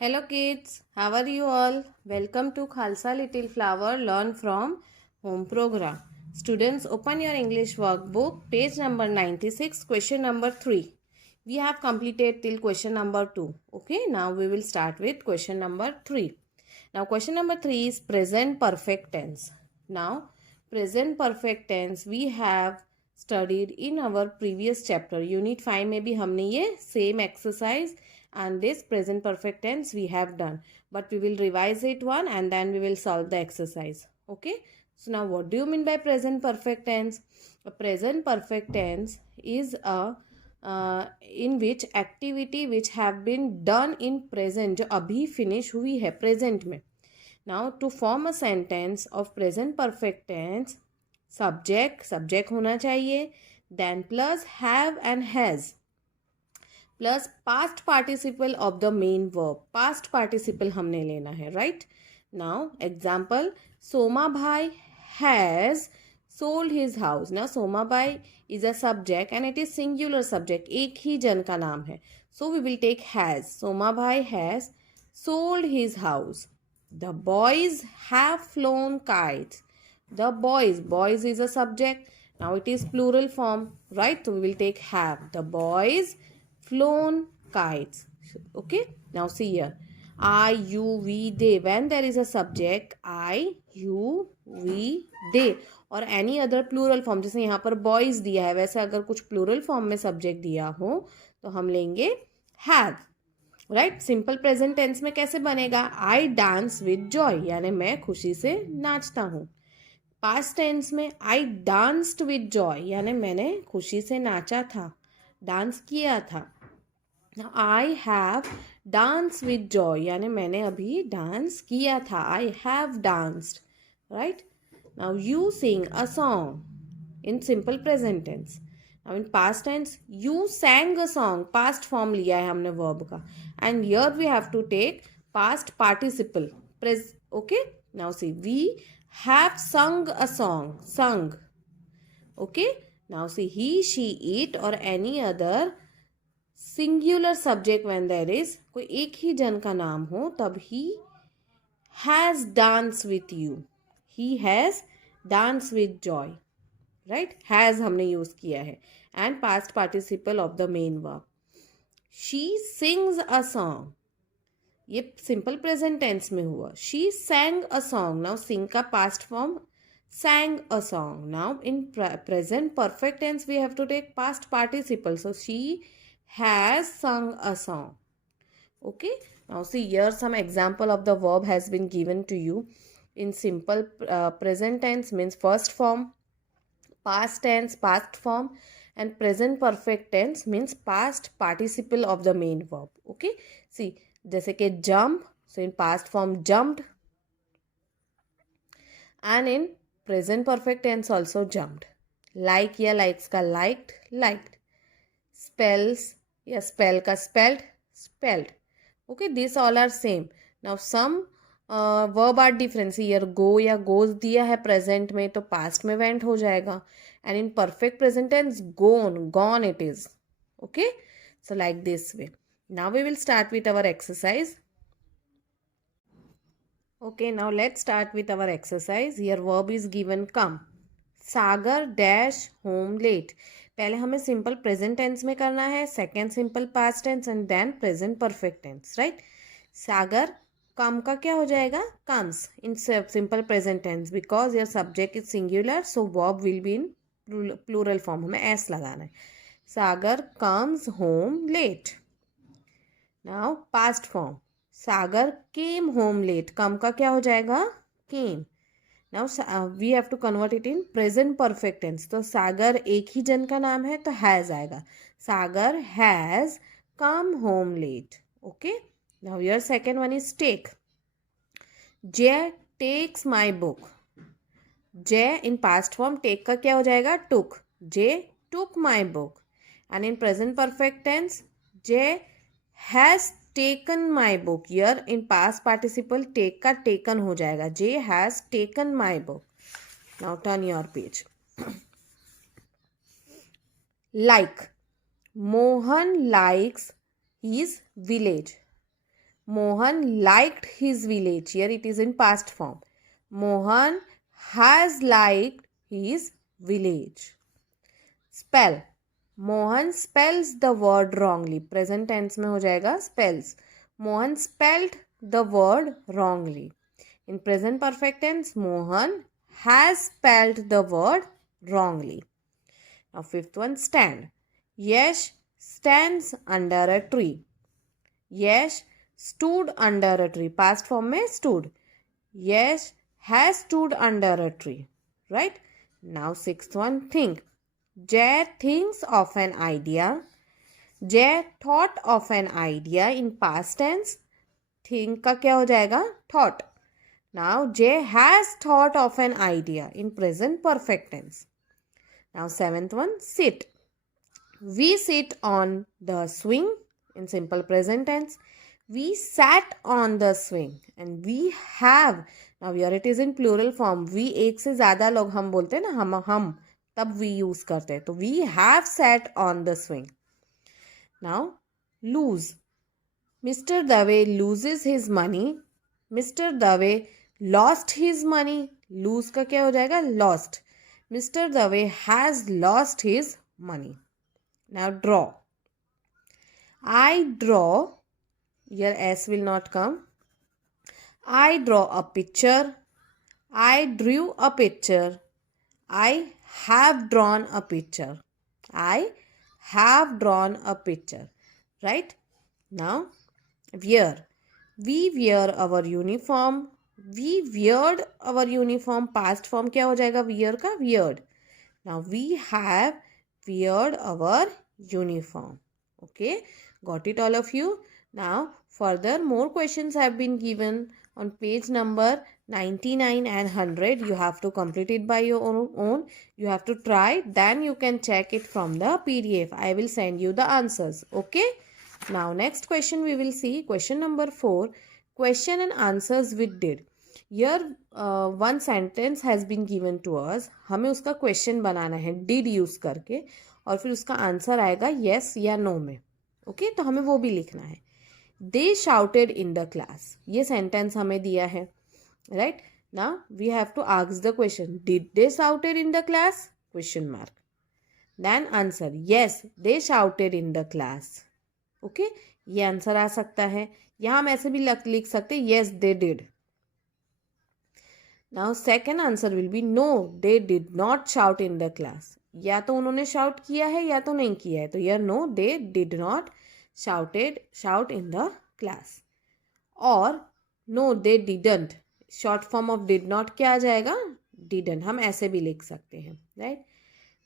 Hello kids, how are you all? Welcome to Khalsa Little Flower Learn from Home program. Students, open your English workbook, page number 96, question number 3. We have completed till question number 2. Okay, now we will start with question number 3. Now question number 3 is present perfect tense. Now present perfect tense we have studied in our previous chapter. Unit 5 में भी हमने ये same exercise and this present perfect tense we have done, but we will revise it one and then we will solve the exercise. Okay, so now what do you mean by present perfect tense? A present perfect tense is a in which activity which have been done in present, जो अभी finish हुई है present में. Now to form a sentence of present perfect tense, subject होना चाहिए, then plus have and has plus past participle of the main verb. Past participle हमने लेना है. Right now example, Soma bhai has sold his house. ना Soma bhai is a subject and it is singular subject, एक ही जन का नाम है. So we will take has. Soma bhai has sold his house. The boys have flown kites. The boys is a subject. Now it is plural form, right? So we will take have. The boys flown kites. Okay, now see here, I, you, we, they. When there is a subject I, you, we, they और any other plural form, जैसे यहाँ पर boys दिया है, वैसे अगर कुछ plural form में subject दिया हो तो हम लेंगे have. Right, simple present tense में कैसे बनेगा? आई डांस विद जॉय, यानी मैं खुशी से नाचता हूँ. पास्ट टेंस में आई डांस्ड विद जॉय, यानी मैंने खुशी से नाचा था, डांस किया था. I have dance with joy, यानी मैंने अभी डांस किया था. I have danced. Right now you sing a song in simple present tense. Now in past tense you sang a song, past form लिया है हमने वर्ब का, and here we have to take past participle. Okay, now see we have sung a song, sung. Okay, now see he, she, it or any other singular subject when there is कोई एक ही जन का नाम हो तब he has danced with you, he has danced with joy. right, has हमने use किया है. and past participle of the main verb. she sings a song, ये सिंपल प्रेजेंट टेंस में हुआ. She sang a song. Now sing का past form sang a song. Now in present perfect tense we have to take past participle, so she has sung a song. Okay, now see here some example of the verb has been given to you. In simple present tense means first form, past tense past form, and present perfect tense means past participle of the main verb. Okay, see जैसे कि jump, so in past form jumped, and in present perfect tense also jumped. like या likes का liked, liked. spells या spell का spelled, spelled. Okay, these all are same. now some verb are different. here go या goes दिया है present में तो past में went हो जाएगा, and in perfect present tense gone, gone it is. Okay, so like this way. now we will start with our exercise. Okay, now let's start with our exercise. Here verb is given come. Sagar dash home late. पहले हमें simple present tense में करना है, second simple past tense and then present perfect tense. Right, Sagar come का क्या हो जाएगा? Comes in simple present tense because your subject is singular, so verb will be in plural form. हमें S लगाना है. Sagar comes home late. Now past form, Sagar came home late. Come का क्या हो जाएगा? केम. Now we have to convert it in present perfect tense. तो सागर एक ही जन का नाम है तो हैज आएगा. Sagar has come home late. Okay, now your second one is take. Jay takes my book. Jay in past form, take का क्या हो जाएगा? Took. Jay took my book. And in present perfect tense Jay has taken my book. Yeah in past participle take का taken हो जाएगा. Jay has taken my book. Now turn your page. Like, Mohan likes his village. Mohan liked his village. Here it is in past form. Mohan has liked his village. Spell. Mohan spells the word wrongly. Present tense में हो जाएगा spells. Mohan spelled the word wrongly. In present perfect tense, Mohan has spelled the word wrongly. Now fifth one, stand. Yash stands under a tree. Yash stood under a tree. Past form में stood. Yash has stood under a tree. Right? Now sixth one, think. Jay thinks of an idea. Jay thought of an idea in past tense. Think का क्या हो जाएगा? Thought. Now Jay has thought of an idea in present perfect tense. Now seventh one, sit. We sit on the swing in simple present tense. We sat on the swing and we have. Now here it is in plural form. We एक से ज़्यादा लोग हम बोलते हैं ना, हम तब we use करते हैं. तो we have sat on the swing. Now lose. Mr. Dave loses his money. Mr. Dave lost his money. Lose का क्या हो जाएगा? Lost. Mr. Dave has lost his money. Now draw. I draw. Here S will not come. I draw a picture. I drew a picture. I have drawn a picture. I have drawn a picture. Right? Now, wear. We wear our uniform. We weared our uniform. Past form क्या हो जाएगा wear का? Weared. Now, we have weared our uniform. Okay? Got it all of you? Now, further more questions have been given on page number 99 and 100. You have to complete it by your own. You have to try. Then you can check it from the PDF. I will send you the answers. Okay? Now, next question we will see. Question number 4. Question and answers with did. Here one sentence has been given to us. हमें उसका question बनाना है did use करके और फिर उसका answer आएगा yes या no में. ओके तो हमें वो भी लिखना है. They shouted in the class. ये sentence हमें दिया है. Right? Now we have to ask the question. Did they shouted in the class? Question mark. Then answer. Yes, they shouted in the class. Okay? ये answer आ सकता है. यहाँ हम ऐसे भी लिख सकते हैं. Yes, they did. Now second answer will be no, they did not shout in the class. या तो उन्होंने shout किया है या तो नहीं किया है. तो here no, they did not shout in the class. और no, they didn't. Short form of did not क्या आ जाएगा? Didn't. हम ऐसे भी लिख सकते हैं. Right?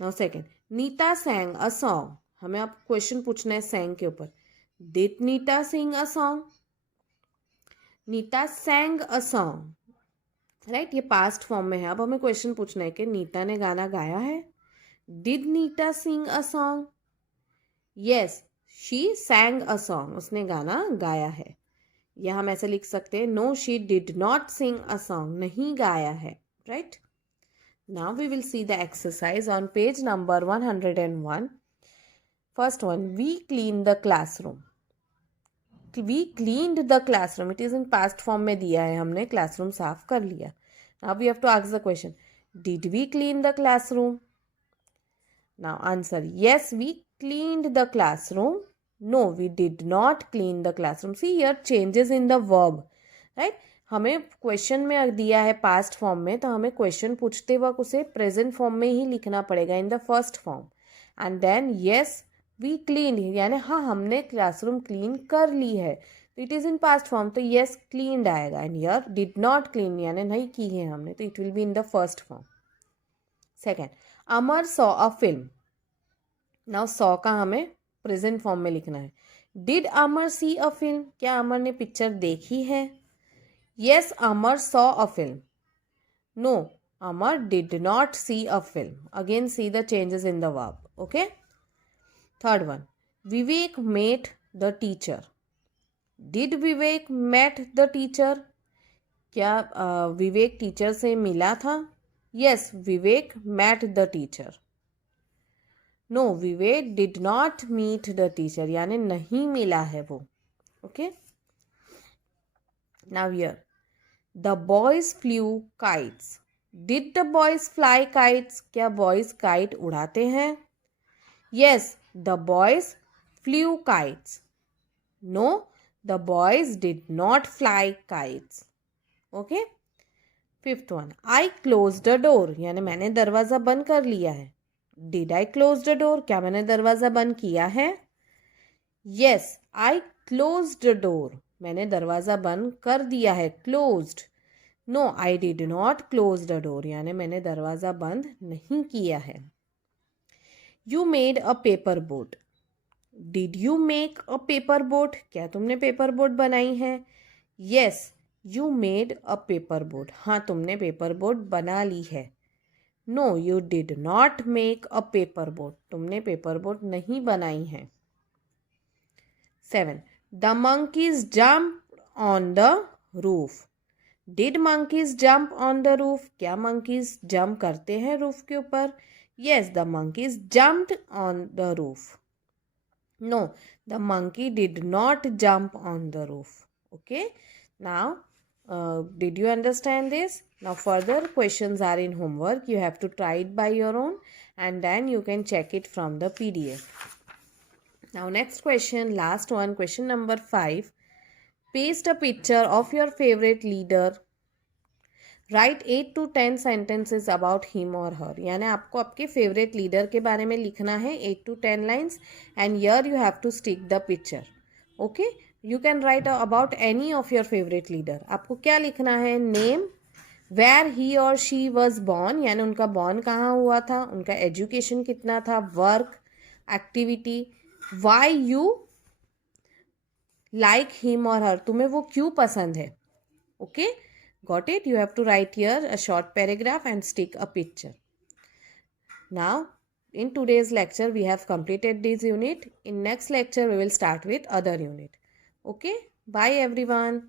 Now second, Neeta sang a song. हमें अब क्वेश्चन पूछना है sang के ऊपर. Did Neeta sing a song? Neeta sang a song. Right ये पास्ट फॉर्म में है. अब हमें क्वेश्चन पूछना है कि नीता ने गाना गाया है. Did Nita sing a song? Yes she sang a song. उसने गाना गाया है. या हम ऐसे लिख सकते हैं no she did not sing a song. नहीं गाया है. Right now we will see the exercise on page number 101. First one, we clean the classroom. We cleaned the classroom. It is in past form में दिया है. हमने classroom साफ कर लिया. Now we have to ask the question, did we clean the classroom? Now answer, yes we cleaned the classroom. No we did not clean the classroom. See here changes in the verb. Right हमें question में दिया है past form में तो हमें question पूछते वक्त उसे प्रेजेंट फॉर्म में ही लिखना पड़ेगा in the first form. And then yes we clean यानी हाँ हमने क्लासरूम क्लीन कर ली है. तो it is in past form तो येस क्लीन्ड आएगा. एंड यर डिड नॉट क्लीन यानी नहीं की है हमने तो it will be in the first form. Second, Amar saw a film. Now saw का हमें प्रेजेंट फॉर्म में लिखना है. Did Amar see a film? क्या अमर ने पिक्चर देखी है? Yes Amar saw a film. No Amar did not see a film. Again see the changes in the verb. Okay. Third one, Vivek met the teacher. Did Vivek met the teacher? क्या विवेक teacher से मिला था? Yes, Vivek met the teacher. No, Vivek did not meet the teacher. यानी नहीं मिला है वो. Okay. Now here, the boys flew kites. Did the boys fly kites? क्या boys kite उड़ाते हैं? Yes, the boys flew kites. No, the boys did not fly kites. Okay. Fifth one, I closed the door. यानी मैंने दरवाज़ा बंद कर लिया है. Did I close the door? क्या मैंने दरवाज़ा बंद किया है? Yes, I closed the door. मैंने दरवाज़ा बंद कर दिया है. Closed. No, I did not close the door. यानी मैंने दरवाज़ा बंद नहीं किया है. You made a paper boat. Did you make a paper boat? क्या तुमने पेपर बोट बनाई है? Yes, you made a paper boat. हाँ, तुमने पेपर बोट बना ली है. No, you did not make a paper boat. तुमने पेपर बोट नहीं बनाई है. 7. The monkeys jumped on the roof. Did monkeys jump on the roof? क्या monkeys jump करते हैं roof के ऊपर? Yes, the monkeys jumped on the roof. No, the monkey did not jump on the roof. Okay. Now, did you understand this? Now, further questions are in homework. You have to try it by your own and then you can check it from the PDF. Now, next question, last one, question number 5. Paste a picture of your favorite leader. Write 8 to 10 sentences about him or her. यानी आपको आपके favourite leader के बारे में लिखना है 8 to 10 lines and here you have to stick the picture. Okay? You can write about any of your favorite leader. आपको क्या लिखना है? Name, where he or she was born, यानी उनका born कहाँ हुआ था, उनका education कितना था, work, activity, why you like him or her, तुम्हें वो क्यों पसंद है. Okay? Got it? You have to write here a short paragraph and stick a picture. Now, in today's lecture, we have completed this unit. In next lecture, we will start with other unit. Okay? Bye everyone.